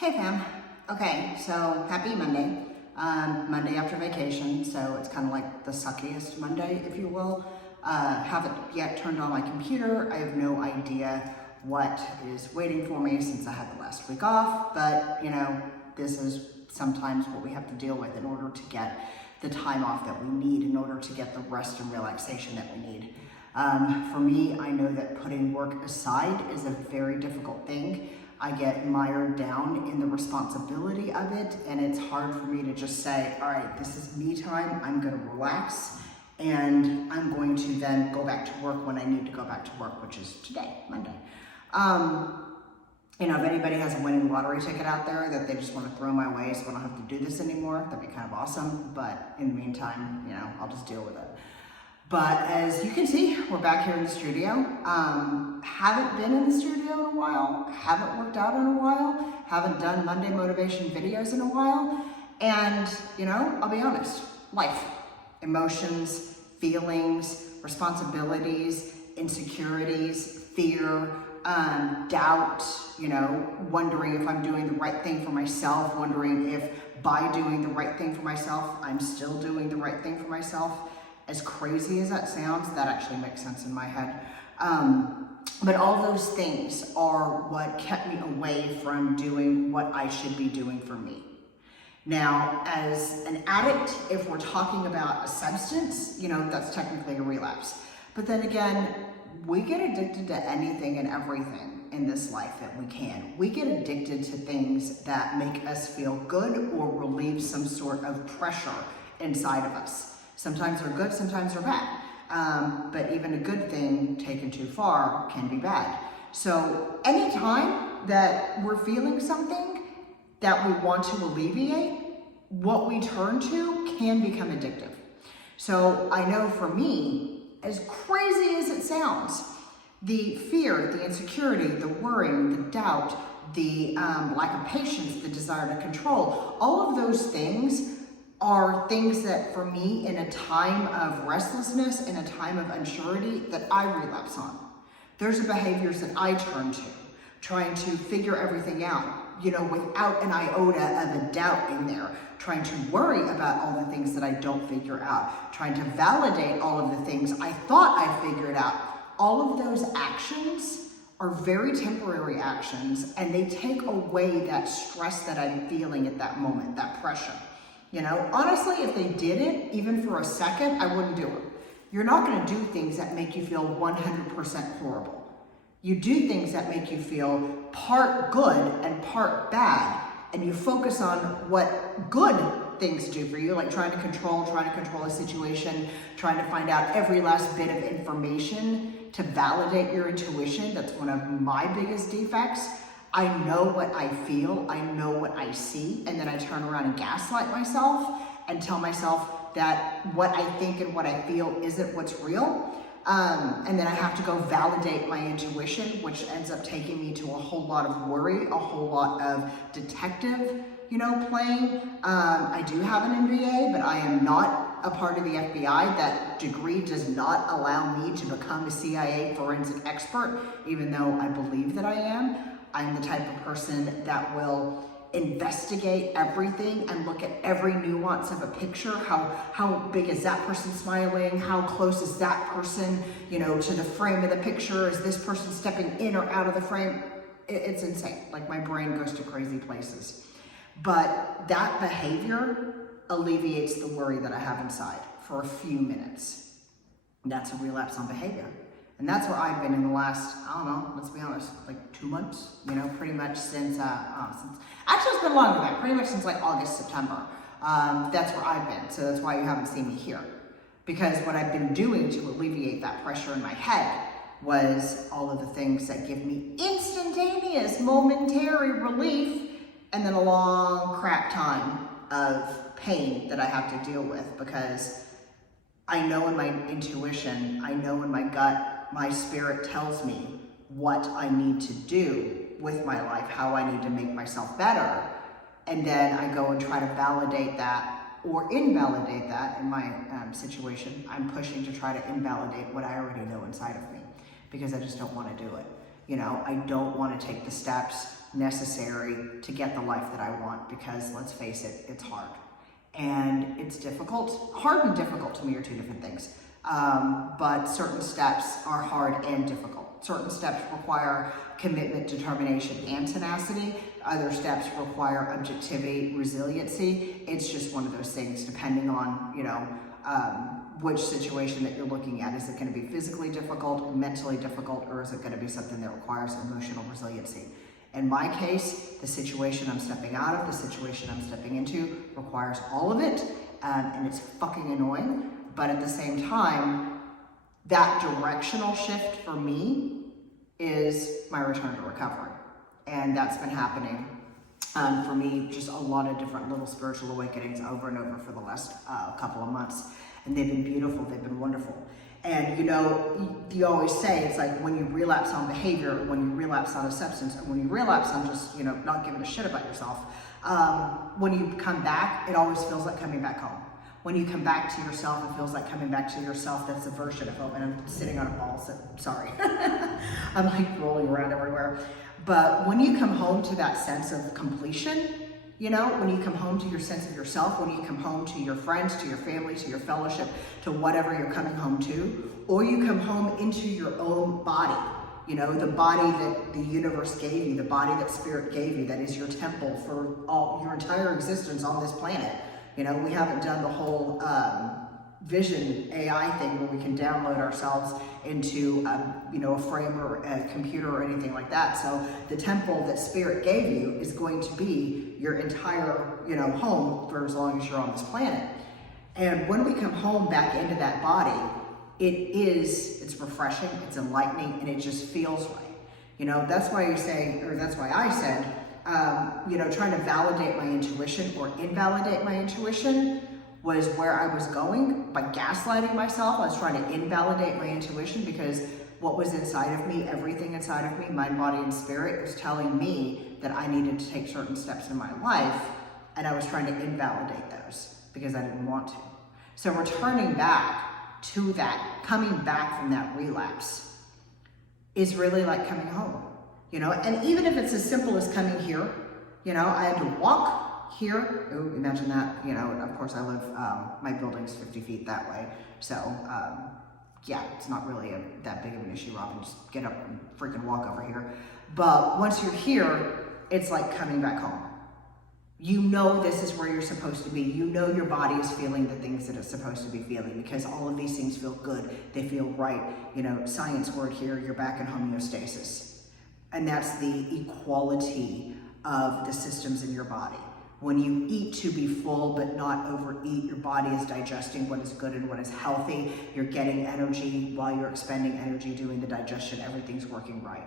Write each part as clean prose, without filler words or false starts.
Hey fam. Okay, so happy Monday. Monday after vacation, so it's kind of like the suckiest Monday, if you will. Haven't yet turned on my computer. I have no idea what is waiting for me since I had the last week off, but you know, this is sometimes what we have to deal with in order to get the time off that we need, in order to get the rest and relaxation that we need. For me, I know that putting work aside is a very difficult thing. I get mired down in the responsibility of it, and it's hard for me to just say, all right, this is me time, I'm gonna relax, and I'm going to then go back to work when I need to go back to work, which is today, Monday. You know, if anybody has a winning lottery ticket out there that they just want to throw my way so I don't have to do this anymore, that'd be kind of awesome, but in the meantime, you know, I'll just deal with it. But as you can see, we're back here in the studio. Haven't been in the studio in a while, haven't worked out in a while, haven't done Monday motivation videos in a while. And, you know, I'll be honest, life, emotions, feelings, responsibilities, insecurities, fear, doubt, you know, wondering if I'm doing the right thing for myself, wondering if by doing the right thing for myself, I'm still doing the right thing for myself. As crazy as that sounds, that actually makes sense in my head. But all those things are what kept me away from doing what I should be doing for me. Now, as an addict, if we're talking about a substance, you know, that's technically a relapse. But then again, we get addicted to anything and everything in this life that we can. We get addicted to things that make us feel good or relieve some sort of pressure inside of us. Sometimes they're good, sometimes they're bad. But even a good thing taken too far can be bad. So anytime that we're feeling something that we want to alleviate, what we turn to can become addictive. So I know for me, as crazy as it sounds, the fear, the insecurity, the worrying, the doubt, the lack of patience, the desire to control, all of those things are things that for me in a time of restlessness, in a time of unsurety, that I relapse on. There's the behaviors that I turn to, trying to figure everything out, you know, without an iota of a doubt in there, trying to worry about all the things that I don't figure out, trying to validate all of the things I thought I figured out. All of those actions are very temporary actions, and they take away that stress that I'm feeling at that moment, that pressure. You know, honestly, if they did it, even for a second, I wouldn't do it. You're not gonna do things that make you feel 100% horrible. You do things that make you feel part good and part bad, and you focus on what good things do for you, like trying to control a situation, trying to find out every last bit of information to validate your intuition. That's one of my biggest defects. I know what I feel, I know what I see, and then I turn around and gaslight myself and tell myself that what I think and what I feel isn't what's real. And then I have to go validate my intuition, which ends up taking me to a whole lot of worry, a whole lot of detective, you know, playing. I do have an MBA, but I am not a part of the FBI. That degree does not allow me to become a CIA forensic expert, even though I believe that I am. I'm the type of person that will investigate everything and look at every nuance of a picture. How big is that person smiling? How close is that person, you know, to the frame of the picture? Is this person stepping in or out of the frame? It's insane. Like, my brain goes to crazy places. But that behavior alleviates the worry that I have inside for a few minutes. And that's a relapse on behavior. And that's where I've been in the last, I don't know, let's be honest, like 2 months, you know, pretty much since actually it's been longer than that, pretty much since like August, September. That's where I've been, so that's why you haven't seen me here. Because what I've been doing to alleviate that pressure in my head was all of the things that give me instantaneous, momentary relief, and then a long crap time of pain that I have to deal with, because I know in my intuition, I know in my gut, my spirit tells me what I need to do with my life, how I need to make myself better. And then I go and try to validate that or invalidate that. In my situation, I'm pushing to try to invalidate what I already know inside of me, because I just don't want to do it. You know, I don't want to take the steps necessary to get the life that I want, because let's face it, it's hard. And it's difficult. Hard and difficult to me are two different things. But certain steps are hard and difficult. Certain steps require commitment, determination, and tenacity. Other steps require objectivity, resiliency. It's just one of those things, depending on, which situation that you're looking at. Is it going to be physically difficult, mentally difficult, or is it going to be something that requires emotional resiliency? In my case, the situation I'm stepping out of, the situation I'm stepping into requires all of it, and it's fucking annoying. But at the same time, that directional shift for me is my return to recovery. And that's been happening for me, just a lot of different little spiritual awakenings over and over for the last couple of months. And they've been beautiful, they've been wonderful. And you always say, it's like when you relapse on behavior, when you relapse on a substance, and when you relapse on just, not giving a shit about yourself, when you come back, it always feels like coming back home. When you come back to yourself, it feels like coming back to yourself. That's a version of home. And I'm sitting on a ball, so sorry. I'm like rolling around everywhere. But when you come home to that sense of completion, when you come home to your sense of yourself, when you come home to your friends, to your family, to your fellowship, to whatever you're coming home to, or you come home into your own body, the body that the universe gave you, the body that spirit gave you, that is your temple for all your entire existence on this planet. We haven't done the whole vision AI thing where we can download ourselves into, a frame or a computer or anything like that. So the temple that spirit gave you is going to be your entire, home for as long as you're on this planet. And when we come home back into that body, it's refreshing, it's enlightening, and it just feels right. That's why that's why I said, trying to validate my intuition or invalidate my intuition was where I was going. By gaslighting myself, I was trying to invalidate my intuition, because what was inside of me, everything inside of me, mind, body, and spirit, was telling me that I needed to take certain steps in my life, and I was trying to invalidate those because I didn't want to. So returning back to that, coming back from that relapse, is really like coming home. And even if it's as simple as coming here, I had to walk here. Ooh, imagine that, and of course I live, my building's 50 feet that way. So, yeah, it's not really that big of an issue. Robin, just get up and freaking walk over here. But once you're here, it's like coming back home. This is where you're supposed to be. Your body is feeling the things that it's supposed to be feeling, because all of these things feel good. They feel right. Science word here, you're back in homeostasis. And that's the equality of the systems in your body. When you eat to be full but not overeat, your body is digesting what is good and what is healthy. You're getting energy while you're expending energy doing the digestion. Everything's working right.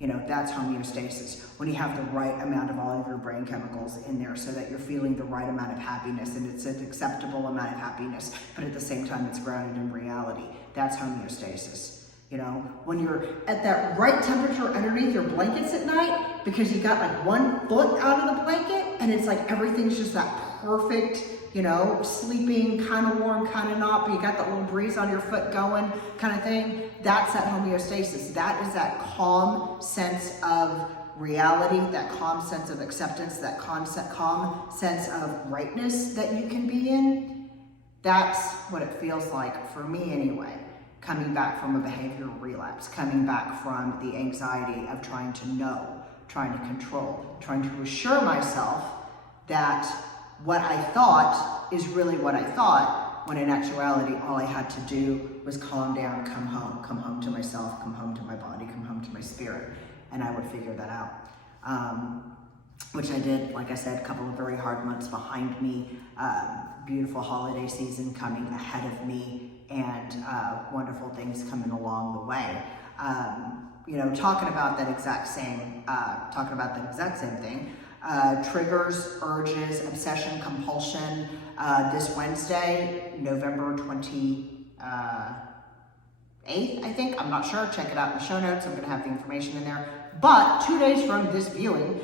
That's homeostasis. When you have the right amount of all of your brain chemicals in there so that you're feeling the right amount of happiness, and it's an acceptable amount of happiness, but at the same time it's grounded in reality. That's homeostasis. When you're at that right temperature underneath your blankets at night, because you got like 1 foot out of the blanket, and it's like everything's just that perfect, sleeping, kind of warm, kind of not, but you got that little breeze on your foot going kind of thing. That's that homeostasis. That is that calm sense of reality, that calm sense of acceptance, that calm sense of rightness that you can be in. That's what it feels like for me anyway. Coming back from a behavioral relapse, coming back from the anxiety of trying to know, trying to control, trying to assure myself that what I thought is really what I thought, when in actuality, all I had to do was calm down, come home to myself, come home to my body, come home to my spirit, and I would figure that out. Which I did, like I said, a couple of very hard months behind me, beautiful holiday season coming ahead of me, and wonderful things coming along the way. Talking about that exact same thing. Triggers, urges, obsession, compulsion. This Wednesday, November 28th, I think. I'm not sure. Check it out in the show notes. I'm going to have the information in there. But 2 days from this viewing,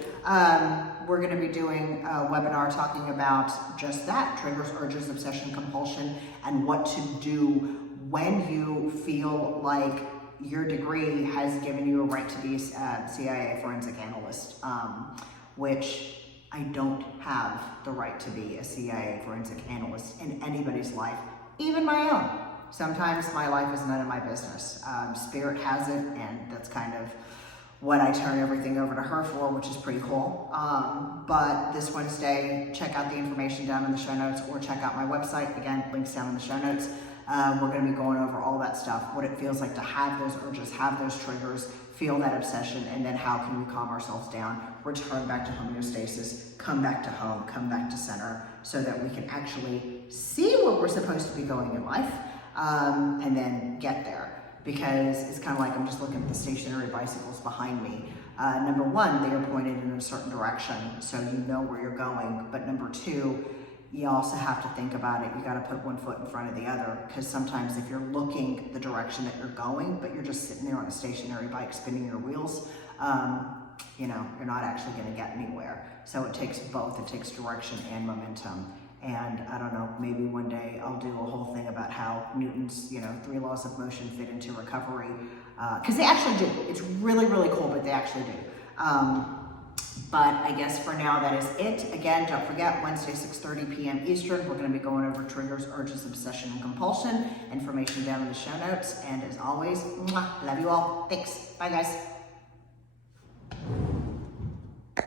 we're going to be doing a webinar talking about just that, triggers, urges, obsession, compulsion, and what to do when you feel like your degree has given you a right to be a CIA forensic analyst, which I don't have the right to be a CIA forensic analyst in anybody's life, even my own. Sometimes my life is none of my business. Spirit has it, and that's kind of what I turn everything over to her for, which is pretty cool. But this Wednesday, check out the information down in the show notes, or check out my website. Again, links down in the show notes. We're going to be going over all that stuff, what it feels like to have those urges, have those triggers, feel that obsession, and then how can we calm ourselves down, return back to homeostasis, come back to home, come back to center, so that we can actually see where we're supposed to be going in life, and then get there. Because it's kind of like I'm just looking at the stationary bicycles behind me. Number one, they are pointed in a certain direction, so you know where you're going. But number two, you also have to think about it. You got to put one foot in front of the other, because sometimes if you're looking the direction that you're going, but you're just sitting there on a stationary bike spinning your wheels, you know, you're not actually going to get anywhere. So it takes both. It takes direction and momentum. And I don't know, maybe one day I'll do a whole thing about how Newton's, you know, 3 laws of motion fit into recovery, because they actually do. It's really, really cool, but they actually do. But I guess for now, that is it. Again, don't forget, Wednesday, 6:30 p.m. Eastern, we're going to be going over triggers, urges, obsession, and compulsion. Information down in the show notes. And as always, love you all. Thanks. Bye, guys.